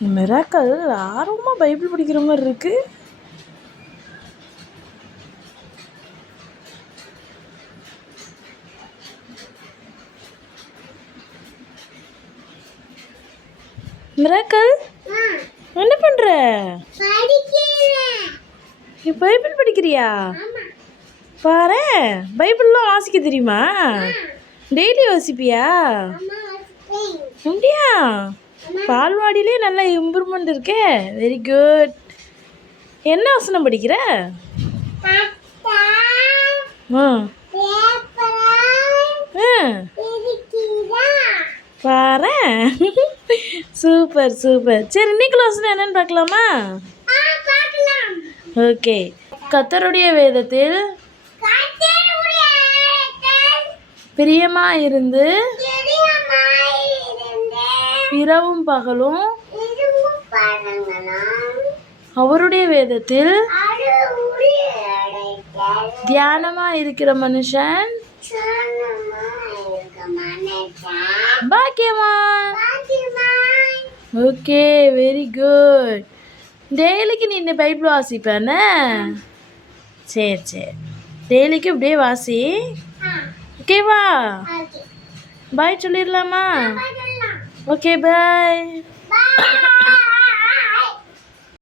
Miracle ஆர்வமாக Bible படிக்கிற மாதிரி இருக்கு. மிராக்கல் என்ன பண்ற? நீ பைபிள் படிக்கிறியா? பாரு, பைபிள்லாம் வாசிக்க தெரியுமா? டெய்லி வாசிப்பியா? அப்படியா? பால்வாடியிலே நல்ல இம்ப்ரூவ்மெண்ட் இருக்கே. Very good. என்ன வசனம் படிக்கிற? பாரு, சூப்பர் சூப்பர். சரி, இன்னைக்கு வசனம் என்னன்னு பார்க்கலாமா? ஓகே. கர்த்தருடைய வேதத்தில் பிரியமாயிருந்து இரவும் பகலும் அவருடைய வேதத்தில் தியானமாக இருக்கிற மனுஷன் பாக்கியவான். Okay, very good. டெய்லிக்கு நீ இந்த பைபிள் வாசிப்பேன்னு? சரி சரி, டெய்லிக்கு இப்படியே வாசி. ஓகேவா? பாய் சொல்லிடலாமா? ஓகே, பாய்.